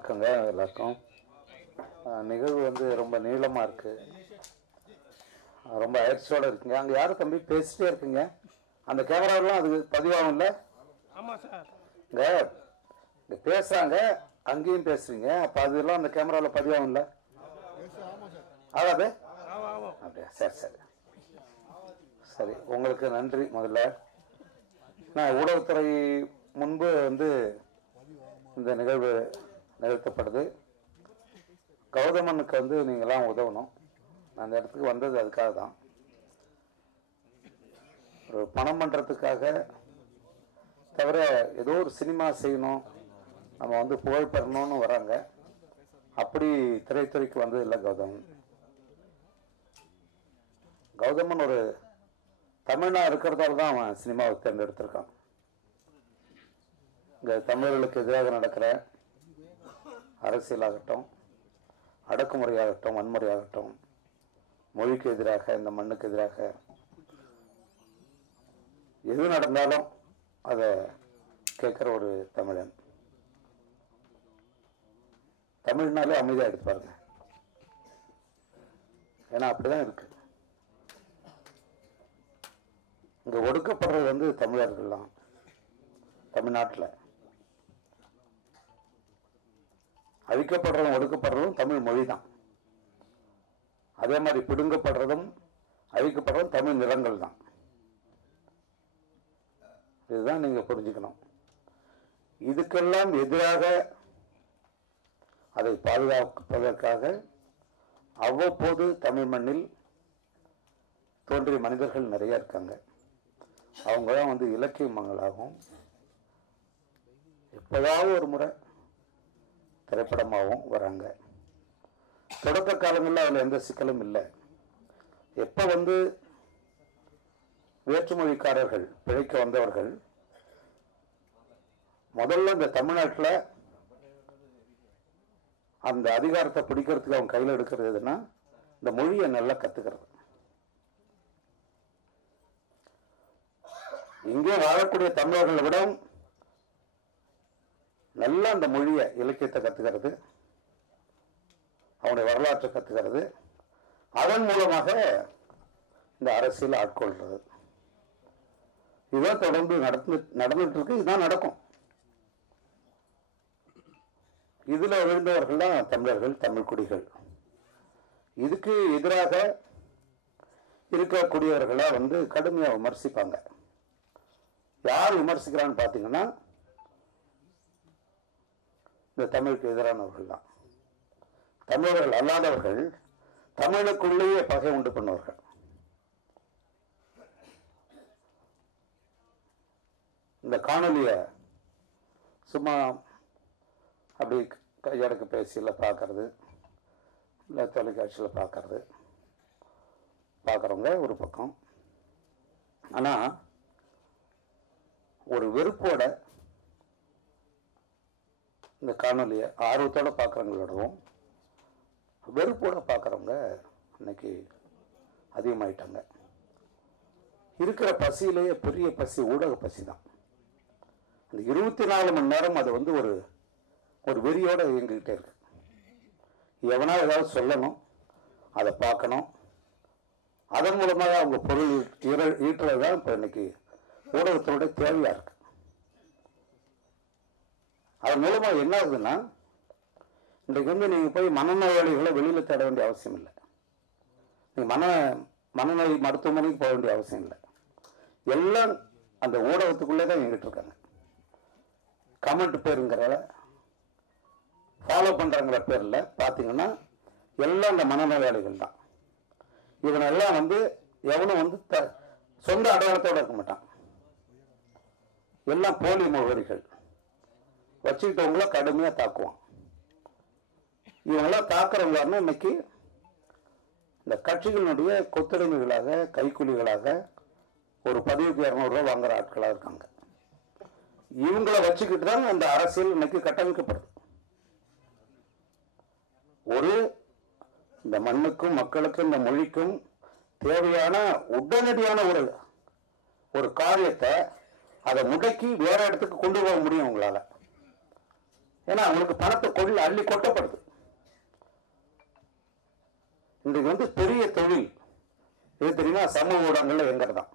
வணக்கங்க எல்லாருக்கும். நிகழ்வு வந்து ரொம்ப நீளமாக இருக்குது, ரொம்ப அயற்சியோடு இருக்குங்க. அங்கே யாரும் தம்பி பேசிட்டே இருக்குங்க, அந்த கேமராவெலாம் அது பதிவாகும் இல்லை? ஆமாம் சார். இங்கே பேசுகிறாங்க, அங்கேயும் பேசுகிறீங்க, அப்போ அதெல்லாம் அந்த கேமராவில் பதிவாகும் இல்லை? ஆகாது அப்படியா? சரி சரி சரி. உங்களுக்கு நன்றி. முதல்ல நான் ஊடகத்துறை முன்பு வந்து இந்த நிகழ்வு நிகழ்த்தப்படுது. கௌதமனுக்கு வந்து நீங்களாம் உதவணும். நான் அந்த இடத்துக்கு வந்தது அதுக்காக தான். ஒரு பணம் பண்ணுறதுக்காக தவிர ஏதோ ஒரு சினிமா செய்யணும், நம்ம வந்து புகழ் பெறணும்னு வராங்க. அப்படி திரைத்துறைக்கு வந்தது இல்லை கௌதமன். கௌதமன் ஒரு தமிழனா இருக்கிறதால தான் அவன் சினிமாவை தேர்ந்தெடுத்திருக்கான். இங்கே தமிழர்களுக்கு எதிராக நடக்கிற அரசியலாகட்டும், அடக்குமுறையாகட்டும், வன்முறையாகட்டும், மொழிக்கு எதிராக, இந்த மண்ணுக்கு எதிராக எது நடந்தாலும் அதை கேட்குற ஒரு தமிழன். தமிழ்னாலே அமைதியாக எடுப்பாருங்க. ஏன்னா அப்படிதான் இருக்கு. இங்கே ஒடுக்கப்படுறது வந்து தமிழர்கள் தான். தமிழ்நாட்டில் அழிக்கப்படுறதும் ஒடுக்கப்படுறதும் தமிழ் மொழி தான். அதே மாதிரி பிடுங்கப்படுறதும் அழிக்கப்படுறதும் தமிழ் நிலங்கள் தான். இதுதான் நீங்க புரிஞ்சுக்கணும். இதுக்கெல்லாம் எதிராக அதை பாதுகாப்பதற்காக அவ்வப்போது தமிழ் மண்ணில் தோன்றிய மனிதர்கள் நிறைய இருக்காங்க. அவங்க தான் வந்து இலக்கிய மங்களாகவும் எப்போதாவது ஒரு முறை திரைப்படமாகவும் வராங்க. தொடக்க காலங்களில் அதில் எந்த சிக்கலும் இல்லை. எப்போ வந்து வேற்றுமொழிக்காரர்கள் பிழைக்க வந்தவர்கள் முதல்ல இந்த தமிழ்நாட்டில் அந்த அதிகாரத்தை பிடிக்கிறதுக்கு அவங்க கையில் எடுக்கிறது எதுன்னா இந்த மொழியை நல்லா கற்றுக்கிறது. இங்கே வாழக்கூடிய தமிழர்களை விட நல்லா அந்த மொழியை, இலக்கியத்தை கற்றுக்கிறது, அவனுடைய வரலாற்றை கற்றுக்கிறது, அதன் மூலமாக இந்த அரசியல் ஆட்கொள்றது. இதுதான் தொடர்ந்து நடந்துட்டு இருக்கு. இதுதான் நடக்கும். இதுல விழுந்தவர்கள் தான் தமிழர்கள், தமிழ் குடிகள். இதுக்கு எதிராக இருக்கக்கூடியவர்களை வந்து கடுமையாக விமர்சிப்பாங்க. யார் விமர்சிக்கிறான்னு பார்த்தீங்கன்னா இந்த தமிழுக்கு எதிரானவர்கள் தான். தமிழர்கள் அல்லாதவர்கள் தமிழுக்குள்ளேயே பகை உண்டு பண்ணவர்கள். இந்த காணொலியை சும்மா அப்படி கையடக்கு பேசியில் பார்க்கறது, இல்லை தொலைக்காட்சியில் பார்க்குறவங்க ஒரு பக்கம். ஆனால் ஒரு வெறுப்போட இந்த காணொலியை ஆர்வத்தோடு பார்க்குறவங்களோடவும் வெறுப்போட பார்க்குறவங்க இன்னைக்கு அதிகமாயிட்டாங்க. இருக்கிற பசியிலேயே பெரிய பசி ஊடக பசி தான். அந்த 24 மணி நேரம் அது வந்து ஒரு வெறியோடு இயங்கிக்கிட்டே இருக்கு. எவனா ஏதாவது சொல்லணும், அதை பார்க்கணும், அதன் மூலமாக அவங்க பொருள் ஈட்டுறது தான் இப்போ இன்னைக்கு ஊடகத்தினுடைய தேவையாக இருக்கு. அதன் மூலமாக என்ன ஆகுதுன்னா, இன்றைக்கு வந்து நீங்கள் போய் மனநோயாளிகளை வெளியில் தேட வேண்டிய அவசியம் இல்லை. நீங்கள் மனநோய் மருத்துவமனைக்கு போக வேண்டிய அவசியம் இல்லை. எல்லாம் அந்த ஊடகத்துக்குள்ளே தான் இயங்கிட்டு இருக்காங்க. கமெண்ட் பேருங்கிற ஃபாலோ பண்ணுறங்கிற பேரில் பார்த்தீங்கன்னா எல்லாம் அந்த மனநோயாளிகள் தான். இவனெல்லாம் வந்து எவனும் வந்து சொந்த அடையாளத்தோடு இருக்க மாட்டான். எல்லாம் போலி முகவரிகள் வச்சுக்கிட்டவங்கள கடுமையாக தாக்குவான். இவங்களாம் தாக்குறவங்க இன்னைக்கு இந்த கட்சிகளுடைய கொத்தடிமைகளாக, கைக்கூலிகளாக, ஒரு பதிவுக்கு 200 ரூபா வாங்குற ஆட்களாக இருக்காங்க. இவங்களை வச்சுக்கிட்டு தான் அந்த அரசியல் இன்னைக்கு கட்டமைக்கப்படுது. இந்த மண்ணுக்கும் மக்களுக்கும் இந்த மொழிக்கும் தேவையான உடனடியான ஒரு காரியத்தை அதை முடக்கி வேற இடத்துக்கு கொண்டு போக முடியும் உங்களால. ஏன்னா அவங்களுக்கு பணத்தை அள்ளி கொட்டப்படுது. இன்றைக்கு பெரிய தொழில் எது தெரியுமா? சமூக ஊடகங்கள்ல எங்கிறதான்.